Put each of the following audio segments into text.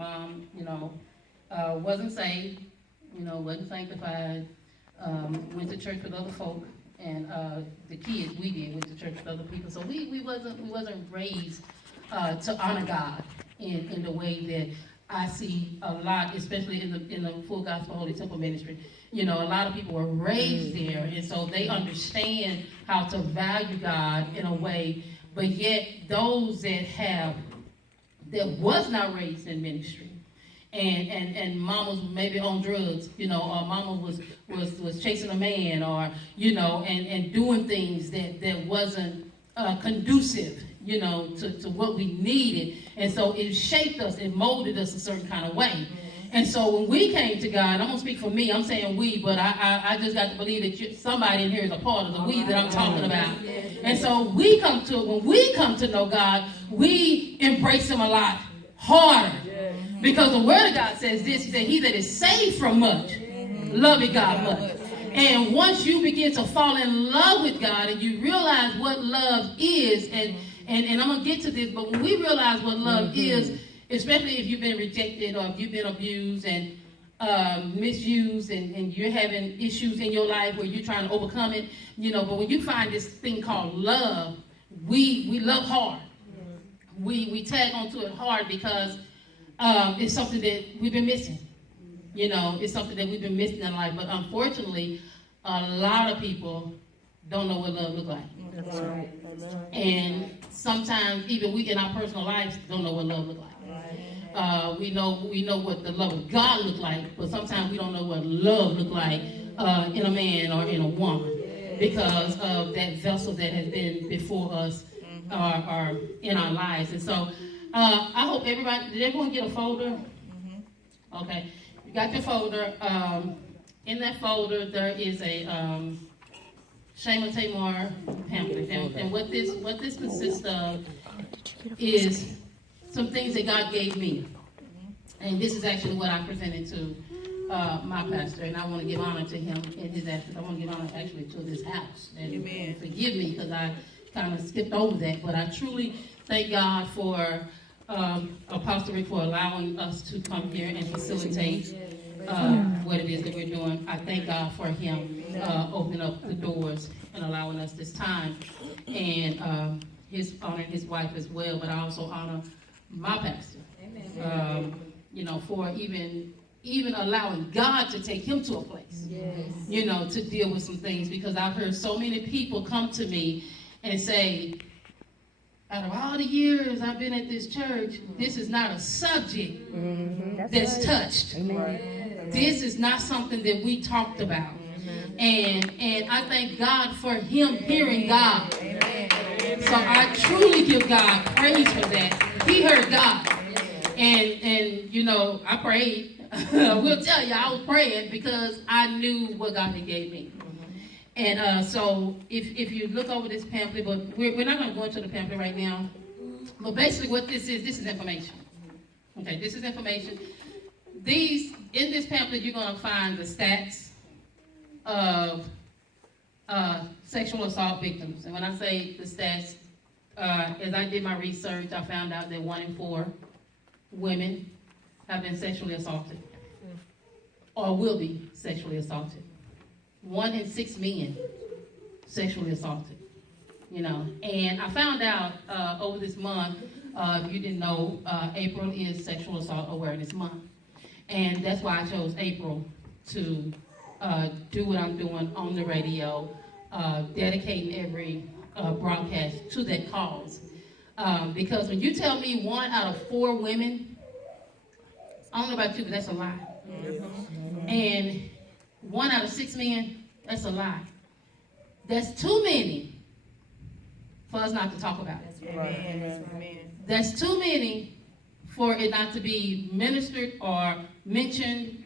mom, wasn't saved, wasn't sanctified, went to church with other folk, and the kids, we went to church with other people. So we wasn't raised to honor God in the way that I see a lot, especially in the Full Gospel Holy Temple ministry. A lot of people were raised there, and so they understand how to value God in a way. But yet, those that was not raised in ministry, and mama was maybe on drugs, or mama was chasing a man, or and doing things that wasn't conducive, to what we needed. And so it shaped us, it molded us a certain kind of way. And so when we came to God, I'm going to speak for me, I'm saying we, but I just got to believe that somebody in here is a part of the we that I'm talking about. And so when we come to know God, we embrace him a lot harder. Because the word of God says this, he said, he that is saved from much, loveth God much. And once you begin to fall in love with God and you realize what love is, and I'm going to get to this, but when we realize what love is, especially if you've been rejected or if you've been abused and misused and you're having issues in your life where you're trying to overcome it, but when you find this thing called love, we love hard. We tag onto it hard because it's something that we've been missing. It's something that we've been missing in life. But unfortunately, a lot of people don't know what love looks like. That's right. And sometimes even we in our personal lives don't know what love looks like. We know what the love of God looks like, but sometimes we don't know what love looks like in a man or in a woman because of that vessel that has been before us or in our lives. And so I hope did everyone get a folder? Okay, you got your folder. In that folder there is a Shema Tamar pamphlet, and what this consists of is some things that God gave me, and this is actually what I presented to my pastor, and I want to give honor to him in his absence. I want to give honor actually to this house, and forgive me because I kind of skipped over that, but I truly thank God for Apostle Rick for allowing us to come here and facilitate what it is that we're doing. I thank God for him opening up the doors and allowing us this time, and honoring his wife as well, but I also honor my pastor, for even allowing God to take him to a place, to deal with some things, because I've heard so many people come to me and say, out of all the years I've been at this church, this is not a subject that's touched. This is not something that we talked about. And I thank God for him hearing God. So I truly give God praise for that. He heard God. And I prayed. I will tell you, I was praying because I knew what God had gave me. And so if you look over this pamphlet, but we're not going to go into the pamphlet right now. But basically what this is information. Okay, this is information. In this pamphlet, you're going to find the stats of sexual assault victims. And when I say the stats, as I did my research, I found out that 1 in 4 women have been sexually assaulted or will be sexually assaulted. 1 in 6 men sexually assaulted. And I found out over this month, if you didn't know, April is Sexual Assault Awareness Month. And that's why I chose April to do what I'm doing on the radio, dedicating every broadcast to that cause. Because when you tell me 1 out of 4 women, I don't know about you, but that's a lie. And 1 out of 6 men, that's a lie. That's too many for us not to talk about it. That's too many for it not to be ministered or mentioned,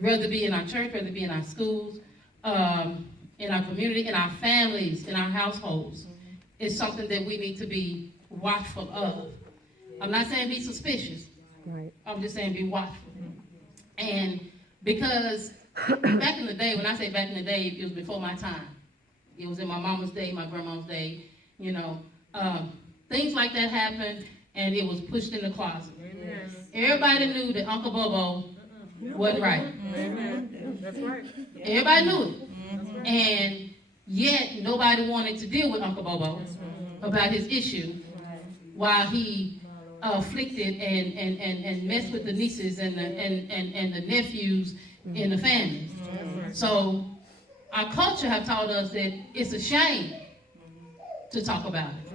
whether it be in our church, whether it be in our schools, in our community, in our families, in our households. It's something that we need to be watchful of. I'm not saying be suspicious. Right. I'm just saying be watchful. And because back in the day, when I say back in the day, it was before my time. It was in my mama's day, my grandma's day, things like that happened, and it was pushed in the closet. Everybody knew that Uncle Bobo wasn't right. That's right. Everybody knew it. And yet, nobody wanted to deal with Uncle Bobo about his issue while he afflicted and messed with the nieces and the nephews in the family. So, our culture have taught us that it's a shame to talk about it.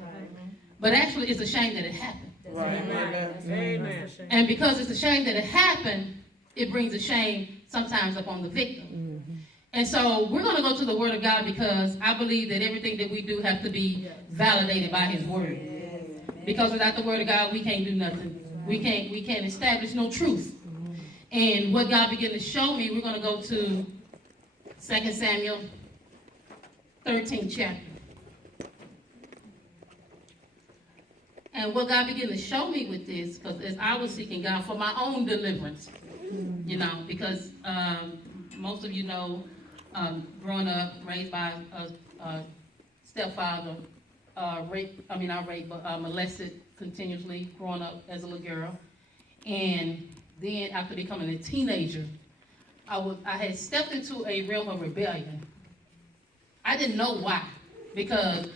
But actually, it's a shame that it happened. Amen. And because it's a shame that it happened, it brings a shame sometimes upon the victim. And so we're going to go to the Word of God because I believe that everything that we do has to be validated by His Word. Because without the Word of God, we can't do nothing. We can't establish no truth. And what God began to show me, we're going to go to 2 Samuel 13th chapter. And what God began to show me with this, because as I was seeking God for my own deliverance, because most of you know, growing up, raised by a stepfather, molested continuously growing up as a little girl. And then after becoming a teenager, I had stepped into a realm of rebellion. I didn't know why, because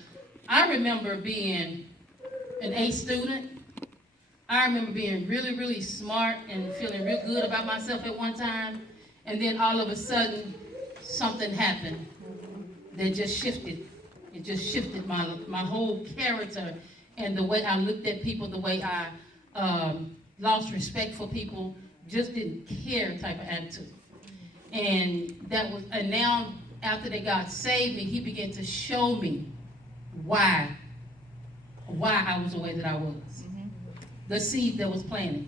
I remember being an A student. I remember being really, really smart and feeling real good about myself at one time. And then all of a sudden, something happened that just shifted. It just shifted my whole character and the way I looked at people, the way I lost respect for people, just didn't care type of attitude. And now after that God saved me, He began to show me why I was the way that I was. The seed that was planted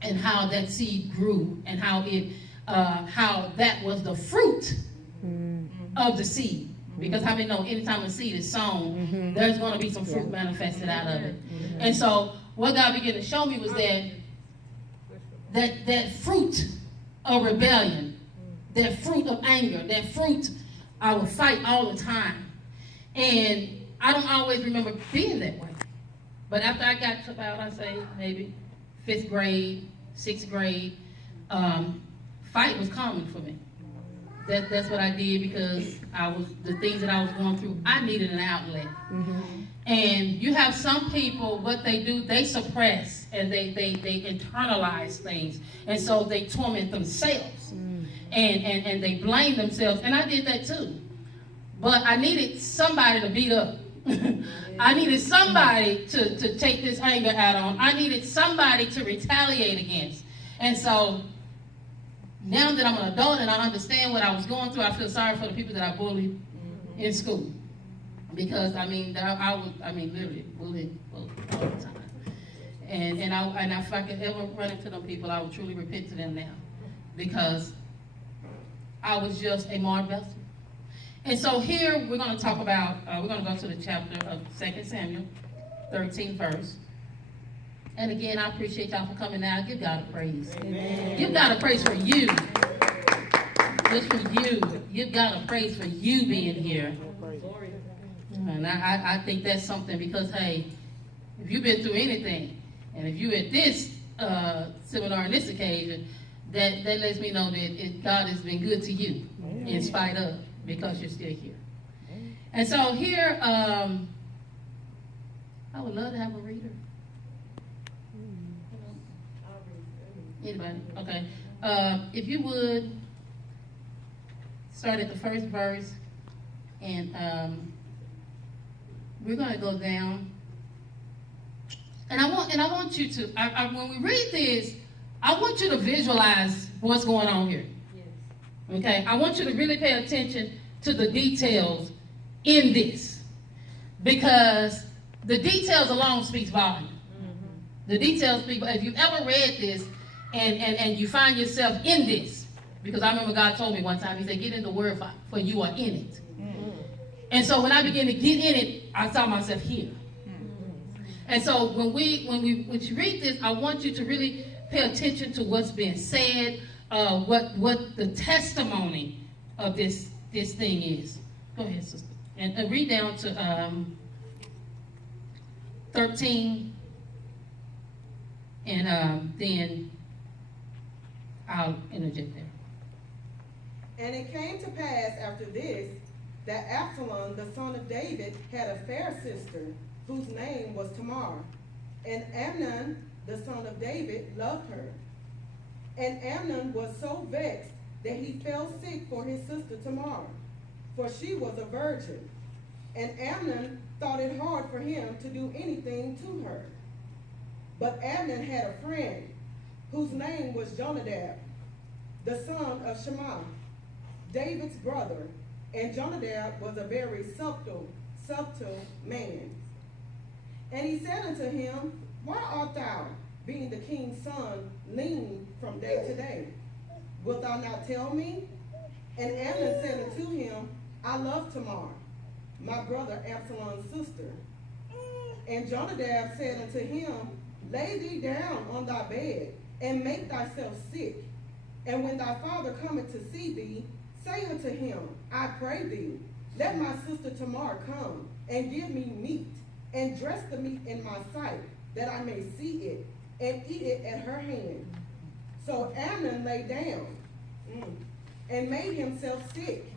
and how that seed grew and how that was the fruit of the seed. Because how many know anytime a seed is sown, there's going to be some fruit manifested out of it. And so what God began to show me was that fruit of rebellion, that fruit of anger, that fruit I would fight all the time. And I don't always remember being that way. But after I got to about, I say, maybe 5th grade, 6th grade, fight was common for me. That's what I did because the things that I was going through, I needed an outlet. And you have some people, what they do, they suppress and they internalize things. And so they torment themselves. And they blame themselves. And I did that too. But I needed somebody to beat up. I needed somebody to take this anger out on. I needed somebody to retaliate against. And so now that I'm an adult and I understand what I was going through, I feel sorry for the people that I bullied in school. Because I literally bullied all the time. And if I could ever run into them people, I would truly repent to them now. Because I was just a marred vessel. And so here we're going to talk about, we're going to go to the chapter of 2 Samuel, 13th verse. And again, I appreciate y'all for coming out. Give God a praise. Amen. Give God a praise for you. Just for you. Give God a praise for you being here. And I think that's something because, hey, if you've been through anything, and if you're at this seminar on this occasion, that lets me know that God has been good to you in spite of, because you're still here. And so here, I would love to have a reader. Anybody? Okay. If you would start at the first verse, and we're going to go down. And I want you to, when we read this, I want you to visualize what's going on here. Okay, I want you to really pay attention to the details in this, because the details alone speaks volume. The details speak. If you've ever read this and you find yourself in this, because I remember God told me one time, He said, "Get in the Word, for you are in it." And so when I began to get in it, I saw myself here. And so when you read this, I want you to really pay attention to what's being said. What the testimony of this thing is. Go ahead, sister. And read down to 13 And then I'll interject there. And it came to pass after this, that Absalom, the son of David, had a fair sister, whose name was Tamar. And Amnon, the son of David, loved her. And Amnon was so vexed that he fell sick for his sister Tamar, for she was a virgin. And Amnon thought it hard for him to do anything to her. But Amnon had a friend, whose name was Jonadab, the son of Shammah, David's brother. And Jonadab was a very subtle man. And he said unto him, Why art thou, being the king's son, lean from day to day? Wilt thou not tell me? And Amnon said unto him, I love Tamar, my brother Absalom's sister. And Jonadab said unto him, Lay thee down on thy bed, and make thyself sick. And when thy father cometh to see thee, say unto him, I pray thee, let my sister Tamar come, and give me meat, and dress the meat in my sight, that I may see it, and eat it at her hand. So Amnon lay down, and made himself sick.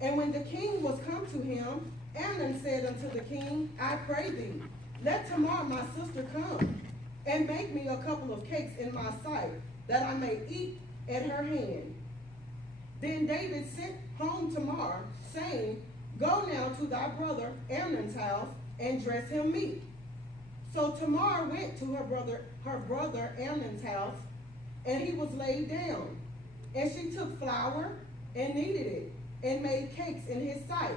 And when the king was come to him, Amnon said unto the king, I pray thee, let Tamar my sister come, and make me a couple of cakes in my sight, that I may eat at her hand. Then David sent home Tamar, saying, Go now to thy brother Amnon's house, and dress him meat. So Tamar went to her brother Amnon's house, and he was laid down. And she took flour, and kneaded it, and made cakes in his sight,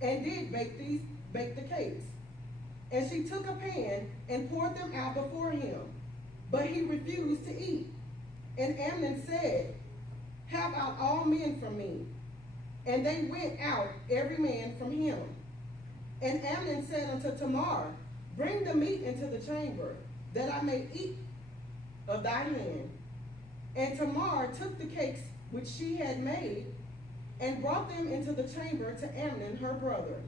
and did bake the cakes. And she took a pan, and poured them out before him. But he refused to eat. And Amnon said, Have out all men from me. And they went out, every man from him. And Amnon said unto Tamar, Bring the meat into the chamber, that I may eat of thy hand. And Tamar took the cakes which she had made, and brought them into the chamber to Amnon her brother.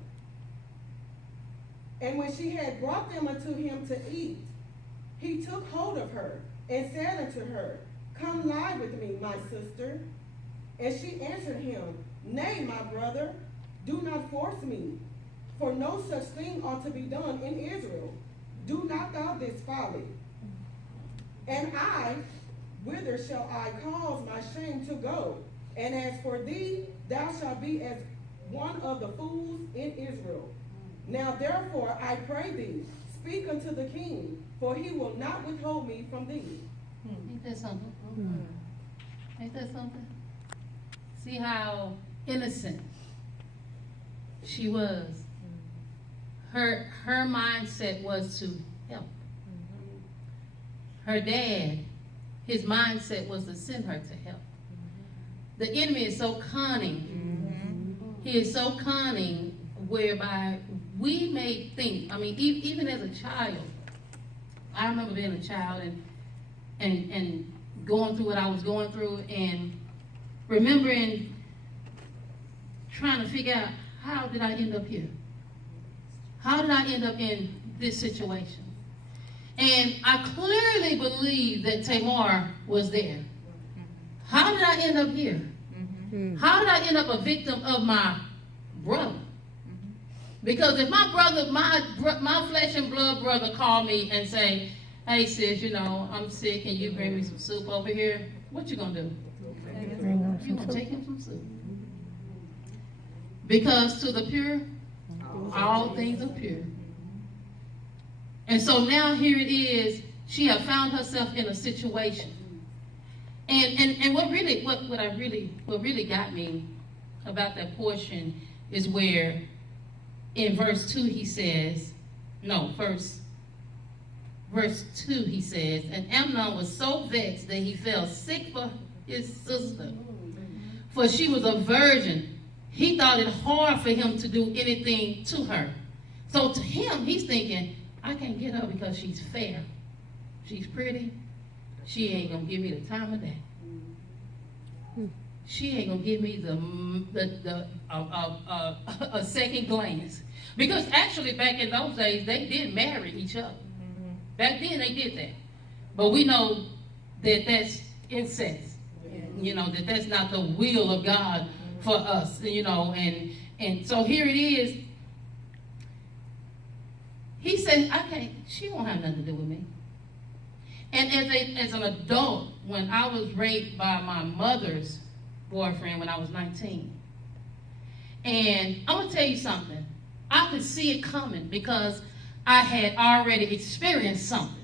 And when she had brought them unto him to eat, he took hold of her, and said unto her, Come lie with me, my sister. And she answered him, Nay, my brother, do not force me, for no such thing ought to be done in Israel. Do not thou this folly. And I, whither shall I cause my shame to go? And as for thee, thou shalt be as one of the fools in Israel. Now therefore, I pray thee, speak unto the king, for he will not withhold me from thee. Ain't that something? Ain't that something? See how innocent she was. Her mindset was to help. Her dad, his mindset was to send her to help. The enemy is so cunning. He is so cunning whereby we may think, I mean, even as a child, I remember being a child and going through what I was going through, and remembering trying to figure out, how did I end up here? How did I end up in this situation? And I clearly believe that Tamar was there. How did I end up here? How did I end up a victim of my brother? Because if my brother, my flesh and blood brother called me and say, Hey sis, I'm sick, and you bring me some soup over here, what you gonna do? You gonna take him some soup. Because to the pure, all things are pure. And so now here it is, she had found herself in a situation. And what really got me about that portion is where in verse 2 he says, verse 2 he says, and Amnon was so vexed that he fell sick for his sister, for she was a virgin. He thought it hard for him to do anything to her. So to him, he's thinking, I can't get her because she's fair. She's pretty. She ain't gonna give me the time of day. She ain't gonna give me a second glance. Because actually back in those days, they did marry each other. Back then they did that. But we know that that's incest. You know, that that's not the will of God for us, you know, and so here it is. He said, she won't have nothing to do with me. And as an adult, when I was raped by my mother's boyfriend when I was 19, and I'm going to tell you something, I could see it coming because I had already experienced something.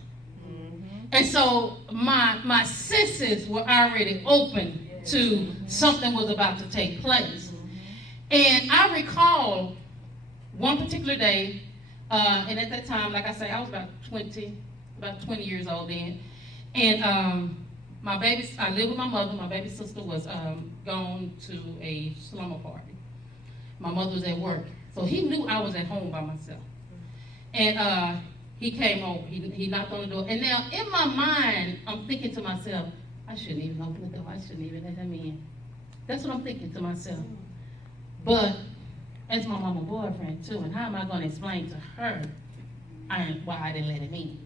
And so my senses were already open to something was about to take place. And I recall one particular day, and at that time, like I say, I was about 20 years old then. And I lived with my mother. My baby sister was gone to a slumber party. My mother was at work. So he knew I was at home by myself. And he came over. He knocked on the door. And now, in my mind, I'm thinking to myself, I shouldn't even open the door. I shouldn't even let him in. That's what I'm thinking to myself. But as my mama boyfriend, too, and how am I going to explain to her why I didn't let him in?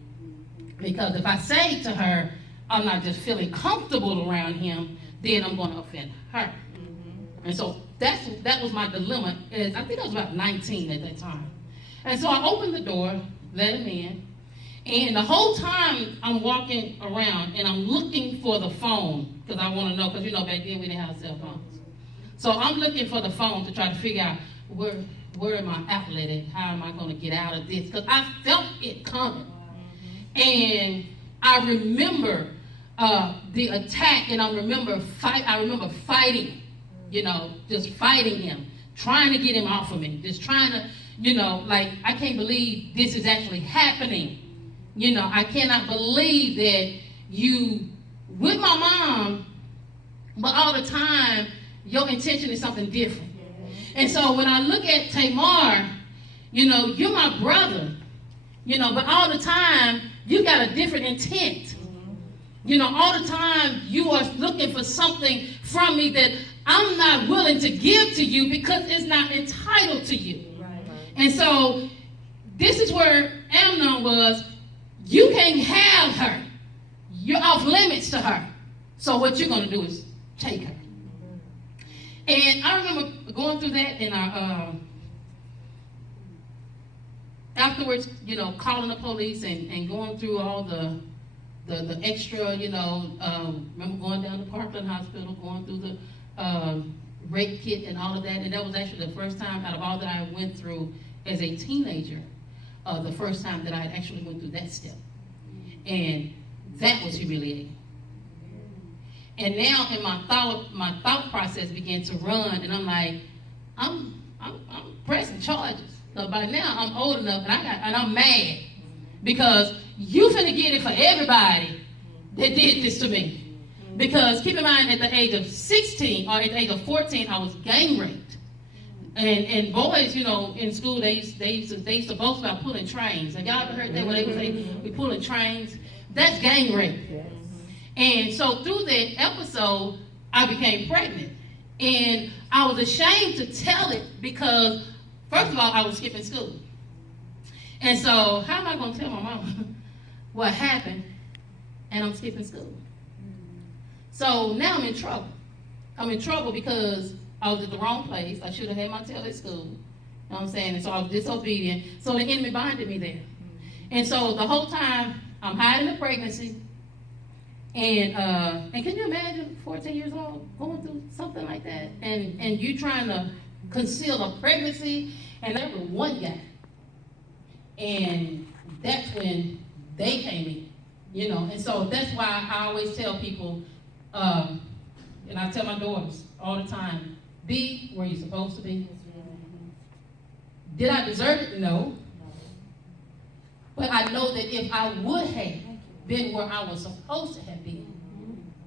Because if I say to her, I'm not just feeling comfortable around him, then I'm going to offend her. And so that was my dilemma. I think I was about 19 at that time. And so I opened the door, let him in, and the whole time I'm walking around and I'm looking for the phone because I want to know, because you know back then we didn't have cell phones. So I'm looking for the phone to try to figure out where my outlet at, how am I going to get out of this, because I felt it coming. And I remember the attack, and I remember fighting, you know, just fighting him, trying to get him off of me, just trying to, you know, like, I can't believe this is actually happening. You know, I cannot believe that you with my mom, but all the time, your intention is something different. And so when I look at Tamar, you know, you're my brother, you know, but all the time, you got a different intent. You know, all the time, you are looking for something from me that I'm not willing to give to you because it's not entitled to you. And so this is where Amnon was. You can't have her. You're off limits to her. So what you're going to do is take her. And I remember going through that, and afterwards, you know, calling the police and going through all the extra, you know, remember going down to Parkland Hospital, going through the rape kit and all of that. And that was actually the first time out of all that I went through as a teenager, the first time that I had actually went through that step. And that was humiliating. And now in my thought process began to run, and I'm like, I'm pressing charges. So by now I'm old enough, and I'm mad because you finna get it for everybody that did this to me. Because keep in mind, at the age of 16 or at the age of 14, I was gang raped. And boys, you know, in school they used to boast about pulling trains. Have y'all ever heard that? When they would say we pulling trains, that's gang rape. And so through that episode, I became pregnant, and I was ashamed to tell it because, first of all, I was skipping school. And so how am I going to tell my mom what happened and I'm skipping school? So now I'm in trouble. I'm in trouble because I was at the wrong place. I should have had my tail at school. You know what I'm saying? And so I was disobedient. So the enemy binded me there. And so the whole time I'm hiding the pregnancy. And can you imagine 14 years old going through something like that? And you trying to conceal a pregnancy, and there was one guy. And that's when they came in, you know. And so that's why I always tell people, and I tell my daughters all the time, be where you're supposed to be. Did I deserve it? No. But I know that if I would have been where I was supposed to have been,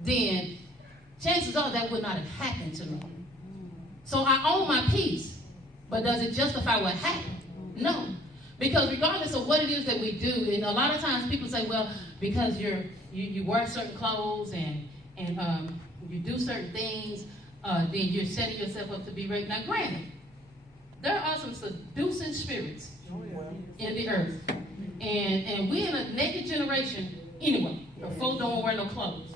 then chances are that would not have happened to me. So I own my peace, but does it justify what happened? No. Because regardless of what it is that we do, and a lot of times people say, well, because you wear certain clothes and you do certain things, then you're setting yourself up to be raped. Now granted, there are some seducing spirits in the earth. And we're in a naked generation anyway. The folk don't wear no clothes.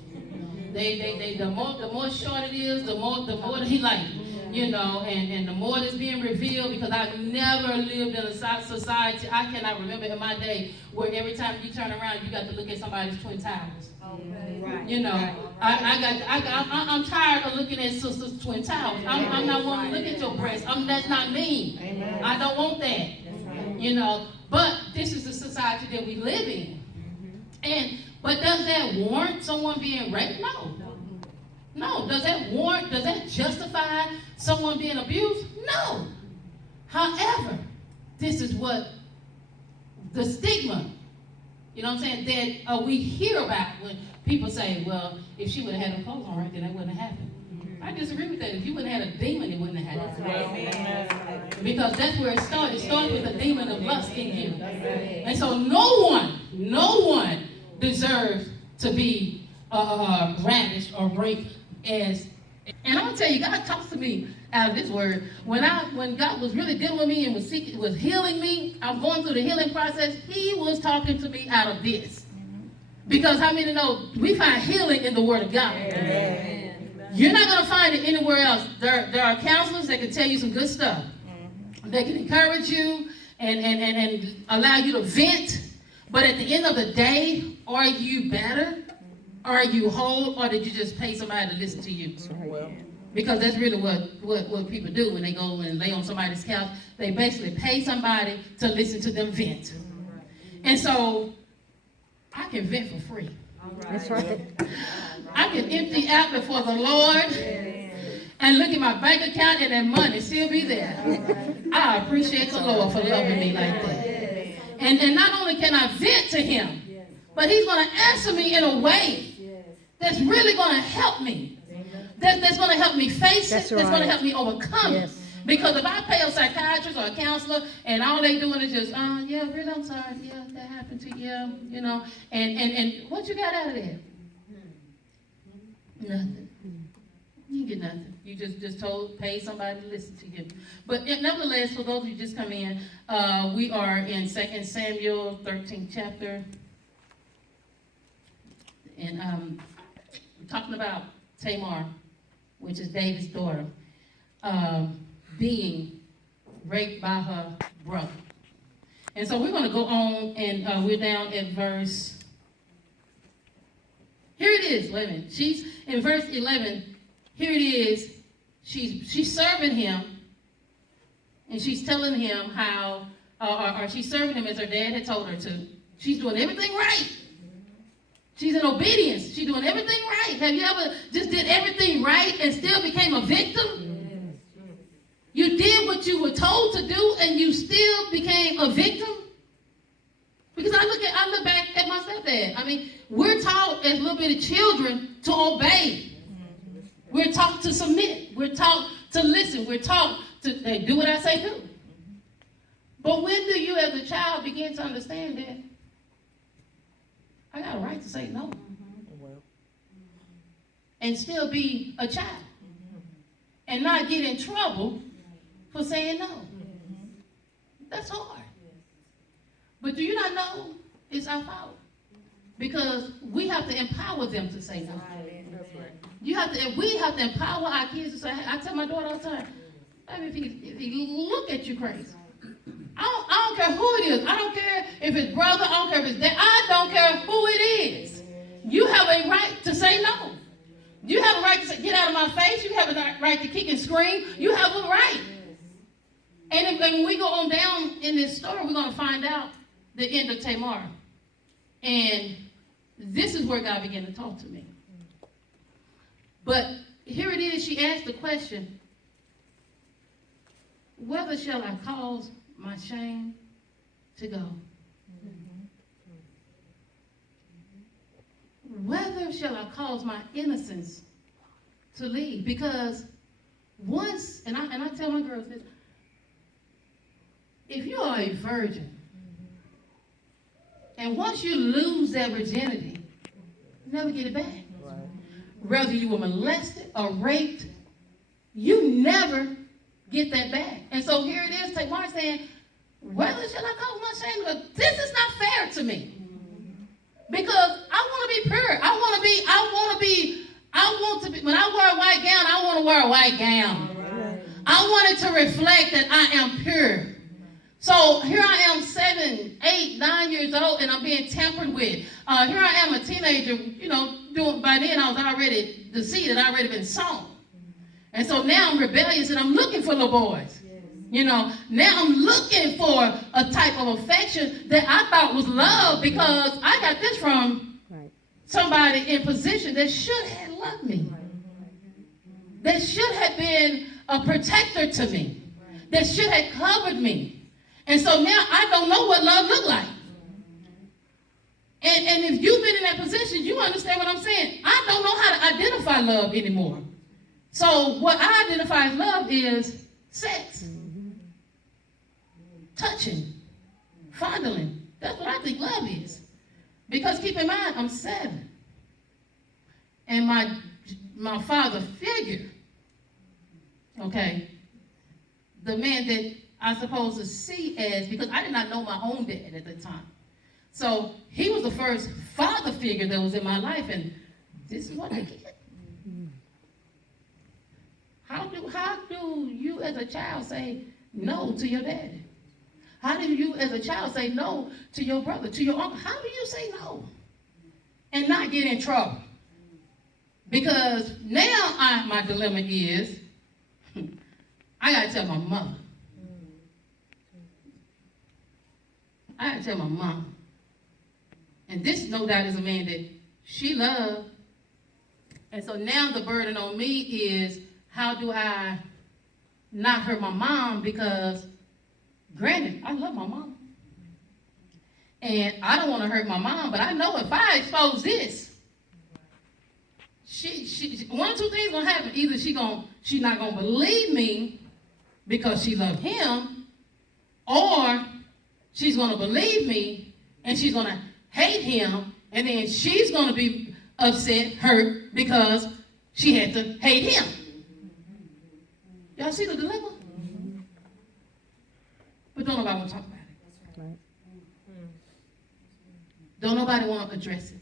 The more short it is, the more he like, you know, and the more that's being revealed, because I've never lived in a society, I cannot remember in my day where every time you turn around, you got to look at somebody's twin towers. Right. You know, I'm tired of looking at sisters' twin towers. I'm not wanting to look at your breasts. That's not me. Amen. I don't want that. You know, but this is the society that we live in. But does that warrant someone being raped? No. Does that justify someone being abused? No. However, this is what the stigma, you know what I'm saying, that we hear about when people say, well, if she would have had her clothes on right, then that wouldn't have happened. I disagree with that. If you wouldn't have had a demon, it wouldn't have happened. Right. Because that's where it started. It started with a demon of lust in you. And so no one deserves to be ravished or raped as. And I'm gonna tell you, God talks to me out of this word. When God was really dealing with me and was healing me, I'm going through the healing process. He was talking to me out of this. Because how many know we find healing in the Word of God? Amen. You're not going to find it anywhere else. There are counselors that can tell you some good stuff. They can encourage you and allow you to vent. But at the end of the day, are you better? Are you whole? Or did you just pay somebody to listen to you? Because that's really what people do when they go and lay on somebody's couch. They basically pay somebody to listen to them vent. And so I can vent for free. That's right. I can empty out before the Lord and look at my bank account and that money still be there. I appreciate the Lord for loving me like that. And not only can I vent to him, but he's going to answer me in a way that's really going to help me. That's going to help me face it. That's going to help me overcome it. Because if I pay a psychiatrist or a counselor and all they doing is just, yeah, really, I'm sorry. Yeah, that happened to you, you know. And what you got out of that? Nothing. You get nothing. You just pay somebody to listen to you. But nevertheless, for those of you just come in, we are in 2 Samuel 13th chapter. And we're talking about Tamar, which is David's daughter, being raped by her brother. And so we're going to go on, and we're down at verse. Here it is. Wait a minute. She's in verse 11. Here it is. She's serving him, and she's telling him how, or she's serving him as her dad had told her to. She's doing everything right. She's in obedience. She's doing everything right. Have you ever just did everything right and still became a victim? You did what you were told to do, and you still became a victim? Because I look back at my stepdad. I mean, we're taught as little bitty children to obey. We're taught to submit. We're taught to listen. We're taught to do what I say do. But when do you as a child begin to understand that I got a right to say no? And still be a child. And not get in trouble for saying no. That's hard. But do you not know it's our fault? Because we have to empower them to say no. We have to empower our kids to say, I tell my daughter all the time, baby, if he look at you crazy, I don't care who it is. I don't care if it's brother, I don't care if it's dad, I don't care who it is. You have a right to say no. You have a right to say, get out of my face. You have a right to kick and scream. You have a right. And when we go on down in this story, we're going to find out the end of Tamar. And this is where God began to talk to me. But here it is. She asked the question, whether shall I cause my shame to go? Whether shall I cause my innocence to leave? Because once, and I tell my girls this, if you are a virgin, and once you lose that virginity, you never get it back. Right. Whether you were molested or raped, you never get that back. And so here it is, Tamar saying, whether shall I cause my shame? This is not fair to me. Because I want to be pure. I want to be, when I wear a white gown, I want to wear a white gown. I want it to reflect that I am pure. So here I am 7, 8, 9 years old and I'm being tampered with. Here I am a teenager, by then I was already, the seed had already been sown. And so now I'm rebellious and I'm looking for little boys. Now I'm looking for a type of affection that I thought was love because I got this from somebody in position that should have loved me. That should have been a protector to me. That should have covered me. And so now I don't know what love looked like. And if you've been in that position, you understand what I'm saying. I don't know how to identify love anymore. So what I identify as love is sex. Touching. Fondling. That's what I think love is. Because keep in mind, I'm 7. And my father figure, okay, the man that I supposed to see as, because I did not know my own dad at the time. So he was the first father figure that was in my life, and this is what I get. How do you as a child say no to your daddy? How do you as a child say no to your brother, to your uncle? How do you say no and not get in trouble? Because now my dilemma is, I got to tell my mother. I got to tell my mom. And this, no doubt, is a man that she loved. And so now the burden on me is, how do I not hurt my mom? Because, granted, I love my mom. And I don't want to hurt my mom, but I know if I expose this, she one or two things gonna happen. Either she not gonna believe me because she loved him, or she's gonna believe me and she's gonna hate him, and then she's gonna be upset, hurt because she had to hate him. Y'all see the dilemma? But don't nobody want to talk about it. Right. Don't nobody want to address it.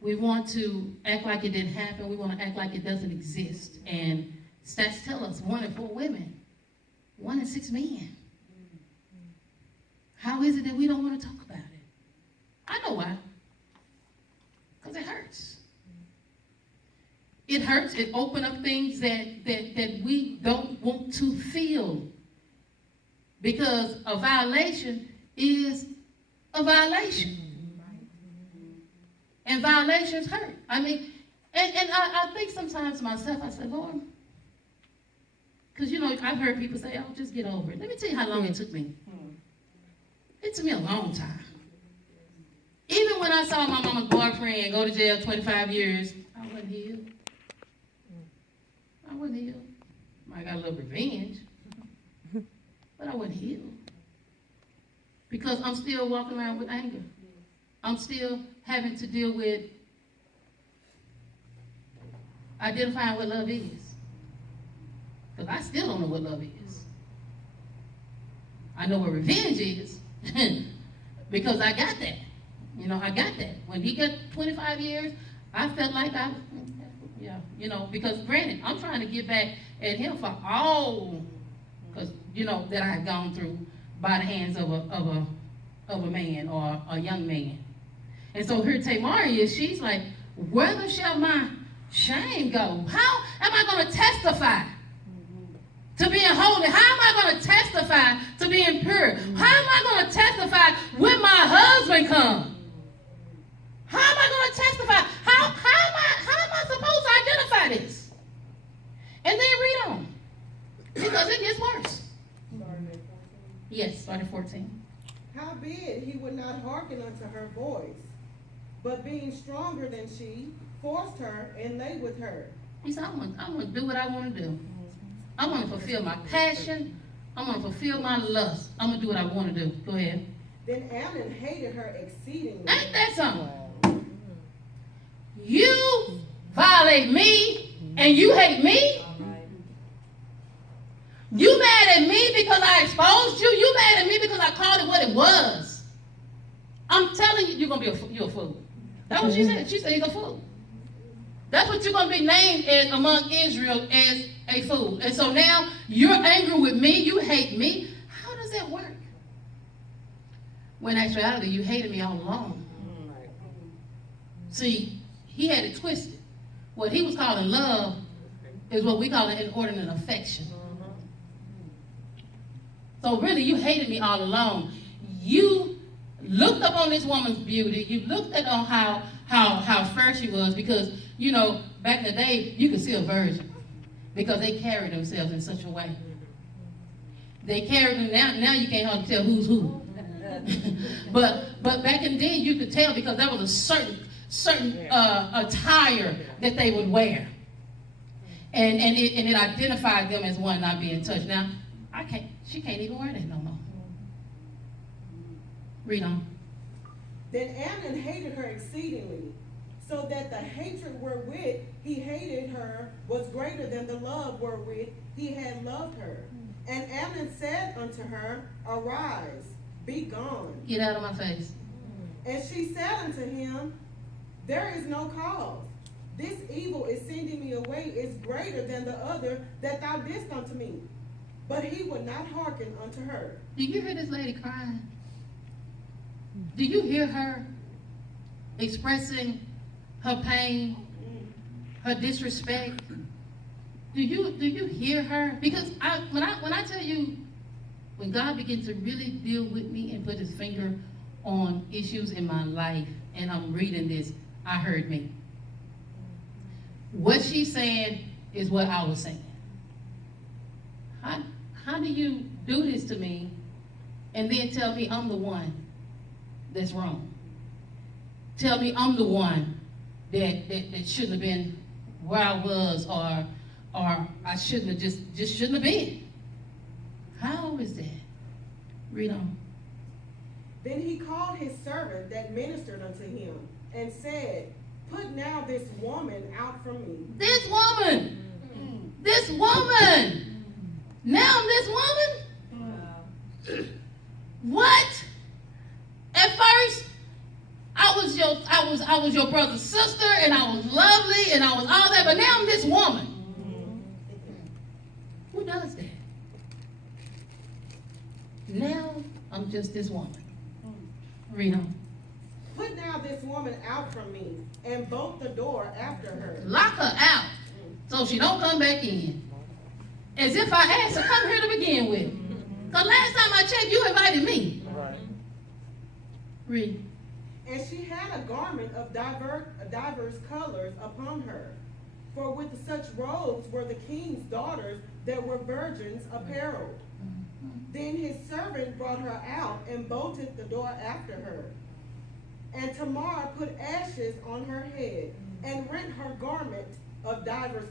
We want to act like it didn't happen. We want to act like it doesn't exist. And stats tell us 1 in 4 women, 1 in 6 men. How is it that we don't want to talk about it? I know why. Because it hurts. It hurts. It opens up things that we don't want to feel. Because a violation is a violation. And violations hurt. I mean, and I think sometimes to myself, I say, Lord, because, I've heard people say, oh, just get over it. Let me tell you how long it took me. It took me a long time. Even when I saw my mama's boyfriend go to jail 25 years, I wasn't healed. I wasn't healed. I got a little revenge, but I wasn't healed. Because I'm still walking around with anger. I'm still having to deal with identifying what love is. Because I still don't know what love is. I know what revenge is because I got that. I got that. When he got 25 years, I felt like because granted, I'm trying to get back at him for all, because, that I had gone through by the hands of a man or a young man. And so here Tamar is, she's like, whether shall my shame go? How am I going to testify to being holy? How am I going to testify to being pure? How am I going to testify when my husband comes? How am I going to testify? How am I supposed to identify this? And then read on. Because it gets worse. Yes, starting 14. Howbeit he would not hearken unto her voice, but being stronger than she, forced her and lay with her. He said, I'm going to do what I want to do. I want to fulfill my passion. I want to fulfill my lust. I'm going to do what I want to do. Go ahead. Then Amnon hated her exceedingly. Ain't that something? You violate me and you hate me? You mad at me because I exposed you? You mad at me because I called it what it was? I'm telling you, you're gonna be you're a fool. That's what she said. She said he's a fool. That's what you're gonna be named as among Israel, as a fool. And so now you're angry with me, you hate me. How does that work? When in actuality, you hated me all along. See, he had it twisted. What he was calling love is what we call an inordinate affection. So really, you hated me all along. You looked up on this woman's beauty. You looked at on how fair she was, because, you know, back in the day, you could see a virgin because they carried themselves in such a way. They carried them. Now you can't hardly tell who's who. but back in then, you could tell, because there was a certain attire that they would wear, and it identified them as one not being touched. Now, she can't even wear that no more. Read on. Then Amnon hated her exceedingly, so that the hatred wherewith he hated her was greater than the love wherewith he had loved her. And Amnon said unto her, Arise, be gone. Get out of my face. And she said unto him, There is no cause. This evil is sending me away is greater than the other that thou didst unto me. But he would not hearken unto her. Do you hear this lady crying? Do you hear her expressing her pain, her disrespect? Do you hear her? Because when I tell you, when God begins to really deal with me and put his finger on issues in my life, and I'm reading this, I heard me. What she's saying is what I was saying. How do you do this to me and then tell me I'm the one that's wrong? Tell me I'm the one that shouldn't have been where I was, or I shouldn't have just shouldn't have been. How is that? Read on. Then he called his servant that ministered unto him, and said, Put now this woman out from me. This woman! This woman! Now this woman? What? At first, I was your brother's sister, and I was lovely, and I was all that, but now I'm this woman. Who does that? Now I'm just this woman. Read on. Put now this woman out from me, and bolt the door after her. Lock her out so she don't come back in. As if I asked her, come here to begin with. Because last time I checked, you invited me. Right. Read. And she had a garment of divers colors upon her. For with such robes were the king's daughters that were virgins apparelled. Then his servant brought her out and bolted the door after her. And Tamar put ashes on her head and rent her garment of divers